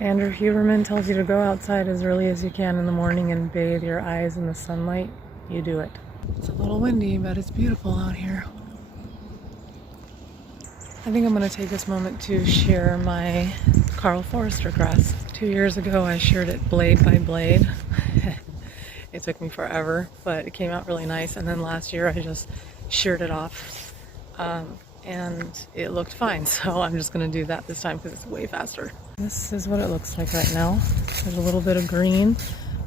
Andrew Huberman tells you to go outside as early as you can in the morning and bathe your eyes in the sunlight. You do it. It's a little windy, but it's beautiful out here. I think I'm going to take this moment to shear my Karl Forrester grass. 2 years ago I sheared it blade by blade. It took me forever, but it came out really nice. And then last year I just sheared it off and it looked fine. So I'm just going to do that this time because it's way faster. This is what it looks like right now. There's a little bit of green,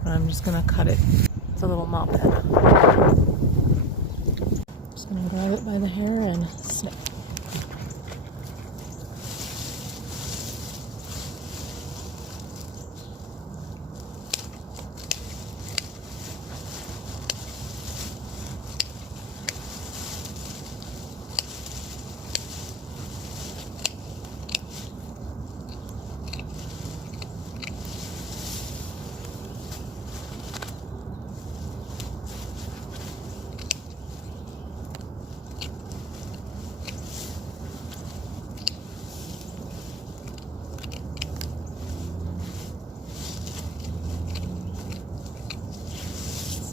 but I'm just going to cut it. It's a little mop head. Just going to grab it by the hair and snip.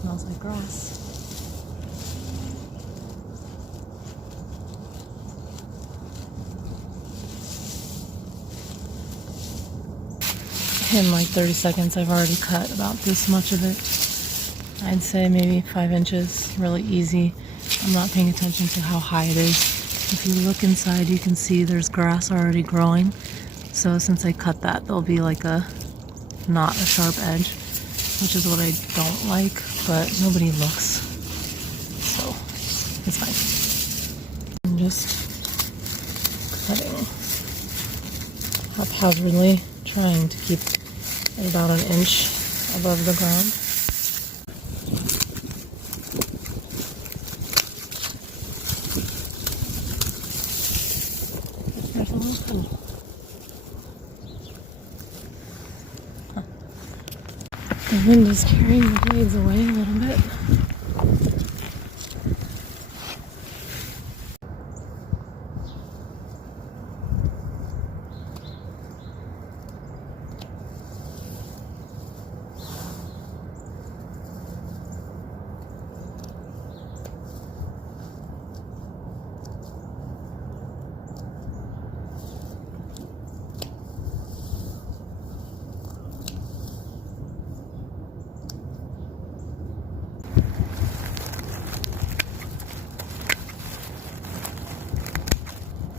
Smells like grass. In like 30 seconds I've already cut about this much of it. I'd say maybe 5 inches, really easy. I'm not paying attention to how high it is. If you look inside you can see there's grass already growing. So since I cut that, there'll be like not a sharp edge, which is what I don't like, but nobody looks, so it's fine. I'm just cutting haphazardly, trying to keep it about an inch above the ground. There's a little puddle. The wind is carrying the blades away a little bit.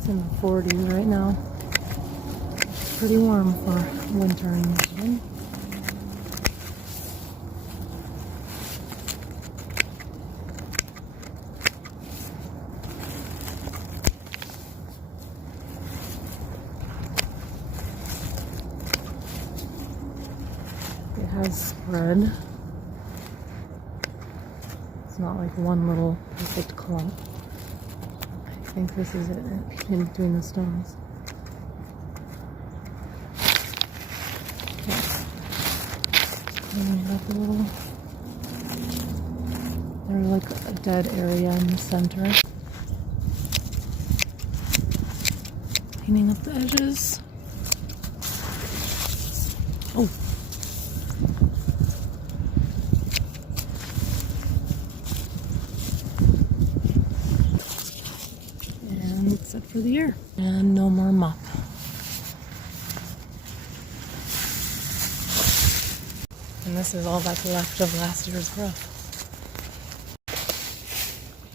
In the 40s right now. Pretty warm for winter in Michigan. It has spread. It's not like one little perfect clump. I think this is it in between the stones. Yes. Cleaning up a little. There's like a dead area in the center. Cleaning up the edges. Oh. Set for the year. And no more mop. And this is all that's left of last year's growth.